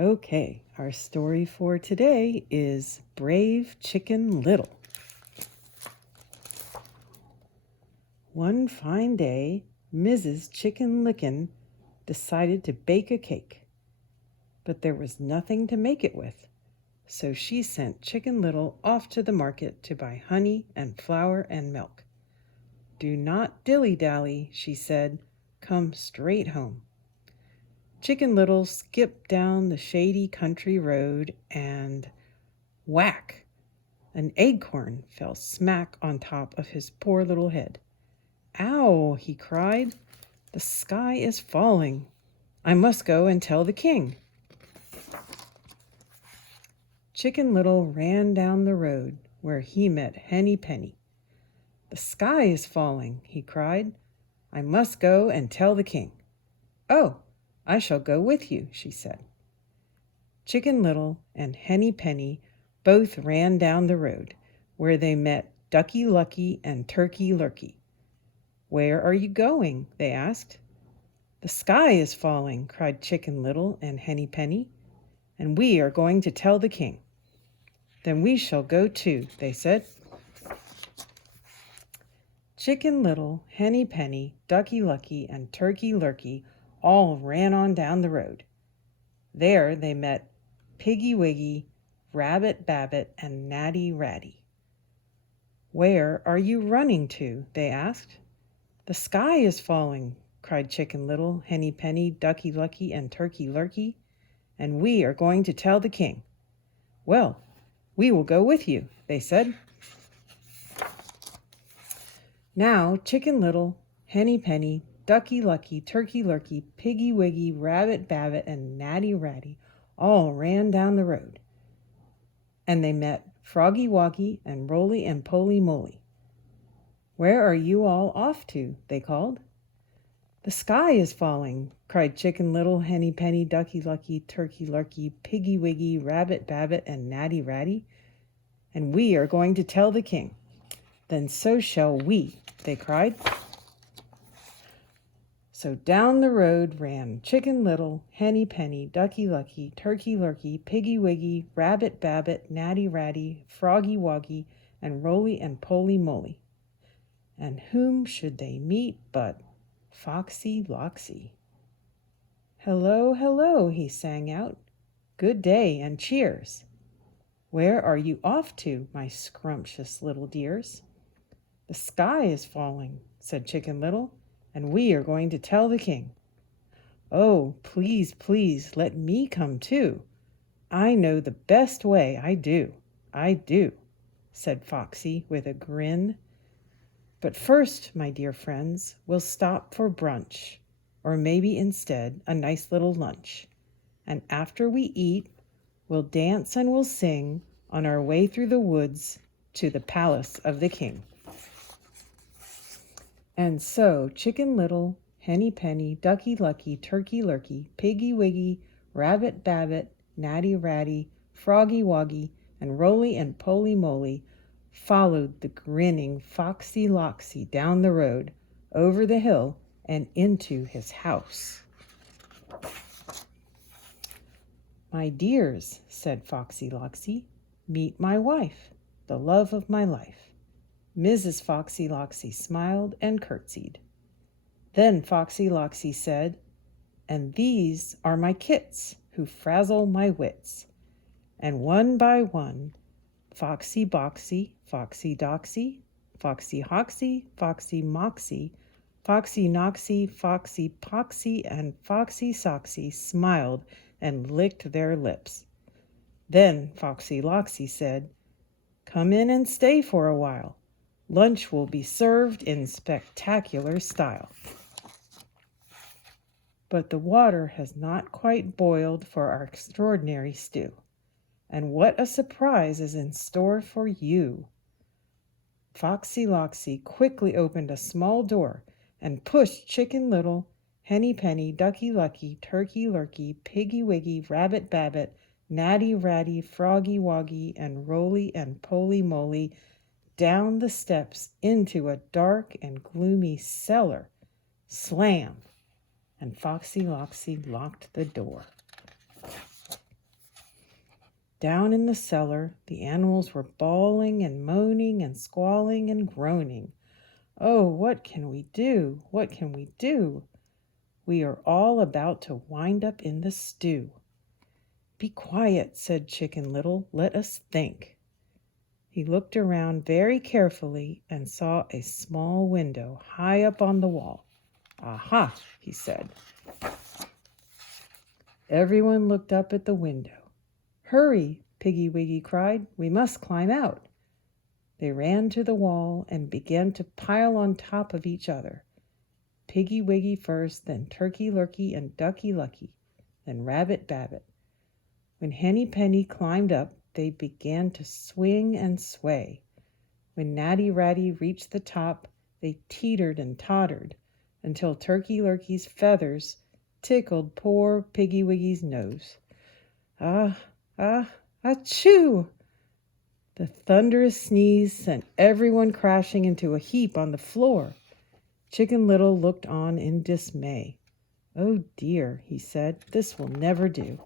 Okay, our story for today is Brave Chicken Little. One fine day, Mrs. Chicken Licken decided to bake a cake, but there was nothing to make it with, so she sent Chicken Little off to the market to buy honey and flour and milk. "Do not dilly-dally," she said, "come straight home." Chicken Little skipped down the shady country road and whack! An acorn fell smack on top of his poor little head. "Ow!" he cried. "The sky is falling. I must go and tell the king." Chicken Little ran down the road where he met Henny Penny. "The sky is falling," he cried. "I must go and tell the king." "Oh, I shall go with you," she said. Chicken Little and Henny Penny both ran down the road, where they met Ducky Lucky and Turkey Lurkey. "Where are you going?" they asked. "The sky is falling," cried Chicken Little and Henny Penny, "and we are going to tell the king." "Then we shall go too," they said. Chicken Little, Henny Penny, Ducky Lucky, and Turkey Lurkey all ran on down the road. There they met Piggy Wiggy, Rabbit Babbit, and Natty Ratty. "Where are you running to?" they asked. "The sky is falling," cried Chicken Little, Henny Penny, Ducky Lucky, and Turkey Lurkey, "and we are going to tell the king." "Well, we will go with you," they said. Now Chicken Little, Henny Penny, Ducky Lucky, Turkey Lurkey, Piggy Wiggy, Rabbit Babbit, and Natty Ratty all ran down the road, and they met Froggy Woggy and Roly and Poly Moly. "Where are you all off to?" they called. "The sky is falling," cried Chicken Little, Henny Penny, Ducky Lucky, Turkey Lurkey, Piggy Wiggy, Rabbit Babbit, and Natty Ratty, "and we are going to tell the king." "Then so shall we," they cried. So down the road ran Chicken Little, Henny Penny, Ducky Lucky, Turkey Lurkey, Piggy Wiggy, Rabbit Babbit, Natty Ratty, Froggy Woggy, and Roly and Poly Moly. And whom should they meet but Foxy Loxy. "Hello, hello," he sang out. "Good day and cheers. Where are you off to, my scrumptious little dears?" "The sky is falling," said Chicken Little, "and we are going to tell the king." "Oh, please, please, let me come too. I know the best way, I do, said Foxy with a grin. "But first, my dear friends, we'll stop for brunch, or maybe instead a nice little lunch. And after we eat, we'll dance and we'll sing on our way through the woods to the palace of the king." And so Chicken Little, Henny Penny, Ducky Lucky, Turkey Lurkey, Piggy Wiggy, Rabbit Babbit, Natty Ratty, Froggy Woggy, and Roly and Poly Moly followed the grinning Foxy Loxy down the road, over the hill, and into his house. "My dears," said Foxy Loxy, "meet my wife, the love of my life." Mrs. Foxy Loxy smiled and curtsied. Then Foxy Loxy said, "And these are my kits who frazzle my wits." And one by one, Foxy Boxy, Foxy Doxy, Foxy Hoxy, Foxy Moxy, Foxy Noxy, Foxy Poxy, and Foxy Soxy smiled and licked their lips. Then Foxy Loxy said, "Come in and stay for a while. Lunch will be served in spectacular style." But the water has not quite boiled for our extraordinary stew. And what a surprise is in store for you! Foxy Loxy quickly opened a small door and pushed Chicken Little, Henny Penny, Ducky Lucky, Turkey Lurkey, Piggy Wiggy, Rabbit Babbit, Natty Ratty, Froggy Woggy, and Roly and Poly Moly down the steps into a dark and gloomy cellar. Slam! And Foxy Loxy locked the door. Down in the cellar, the animals were bawling and moaning and squalling and groaning. Oh, what can we do? What can we do? We are all about to wind up in the stew. Be quiet, said Chicken Little. Let us think. He looked around very carefully and saw a small window high up on the wall. Aha, he said. Everyone looked up at the window. Hurry, Piggy Wiggy cried. We must climb out. They ran to the wall and began to pile on top of each other. Piggy Wiggy first, then Turkey Lurkey and Ducky Lucky, then Rabbit Babbit. When Henny Penny climbed up, they began to swing and sway. When Natty Ratty reached the top, they teetered and tottered until Turkey Lurkey's feathers tickled poor Piggy Wiggy's nose. Achoo! The thunderous sneeze sent everyone crashing into a heap on the floor. Chicken Little looked on in dismay. Oh dear, he said, this will never do.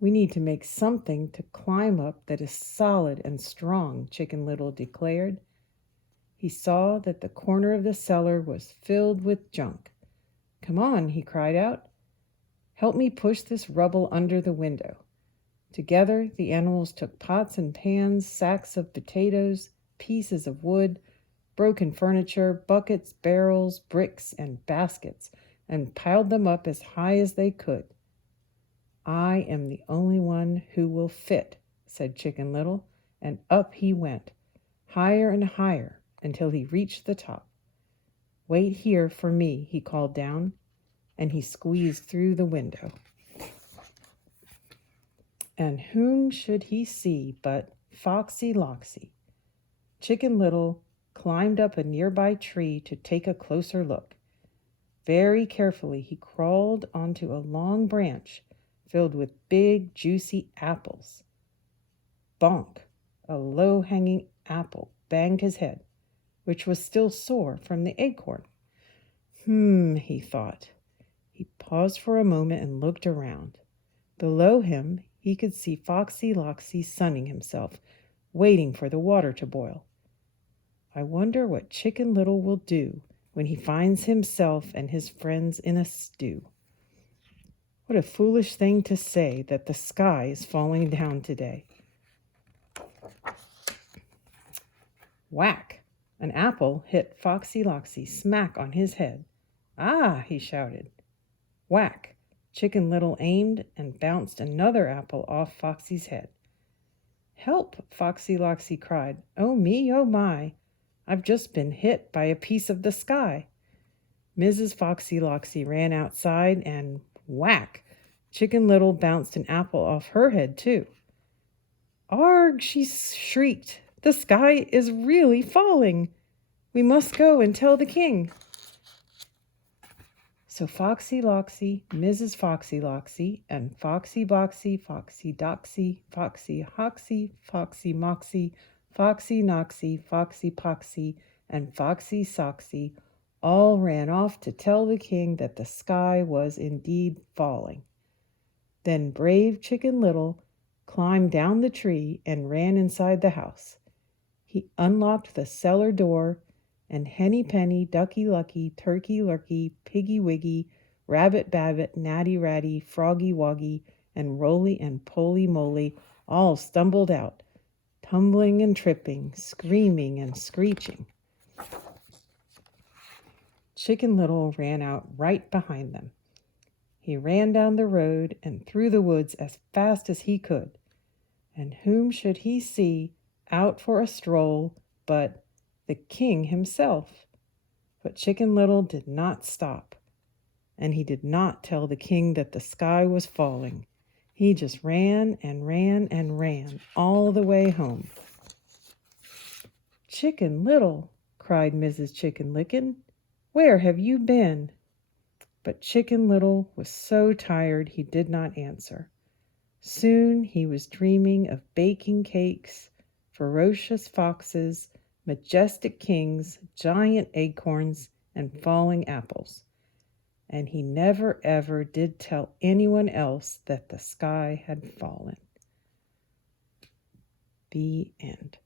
We need to make something to climb up that is solid and strong, Chicken Little declared. He saw that the corner of the cellar was filled with junk. Come on, he cried out. Help me push this rubble under the window. Together, the animals took pots and pans, sacks of potatoes, pieces of wood, broken furniture, buckets, barrels, bricks, and baskets, and piled them up as high as they could. I am the only one who will fit, said Chicken Little, and up he went, higher and higher, until he reached the top. Wait here for me, he called down, and he squeezed through the window. And whom should he see but Foxy Loxy? Chicken Little climbed up a nearby tree to take a closer look. Very carefully he crawled onto a long branch filled with big, juicy apples. Bonk! A low-hanging apple banged his head, which was still sore from the acorn. He thought. He paused for a moment and looked around. Below him, he could see Foxy Loxy sunning himself, waiting for the water to boil. I wonder what Chicken Little will do when he finds himself and his friends in a stew. What a foolish thing to say that the sky is falling down today. Whack! An apple hit Foxy Loxy smack on his head. Ah, he shouted. Whack! Chicken Little aimed and bounced another apple off Foxy's head. Help! Foxy Loxy cried. Oh me, oh my! I've just been hit by a piece of the sky. Mrs. Foxy Loxy ran outside and whack! Chicken Little bounced an apple off her head too. Arg! She shrieked. The sky is really falling. We must go and tell the king. So Foxy Loxy, Mrs. Foxy Loxy, and Foxy Boxy, Foxy Doxy, Foxy Hoxy, Foxy Moxy, Foxy Noxy, Foxy Poxy, and Foxy Soxy all ran off to tell the king that the sky was indeed falling. Then brave Chicken Little climbed down the tree and ran inside the house. He unlocked the cellar door, and Henny Penny, Ducky Lucky, Turkey Lurkey, Piggy Wiggy, Rabbit Babbit, Natty Ratty, Froggy Woggy, and Roly and Poly Moly all stumbled out, tumbling and tripping, screaming and screeching. Chicken Little ran out right behind them. He ran down the road and through the woods as fast as he could. And whom should he see out for a stroll but the king himself? But Chicken Little did not stop, and he did not tell the king that the sky was falling. He just ran and ran and ran all the way home. Chicken Little, cried Mrs. Chicken Licken, where have you been? But Chicken Little was so tired he did not answer. Soon he was dreaming of baking cakes, ferocious foxes, majestic kings, giant acorns, and falling apples. and he never ever did tell anyone else that the sky had fallen. The end.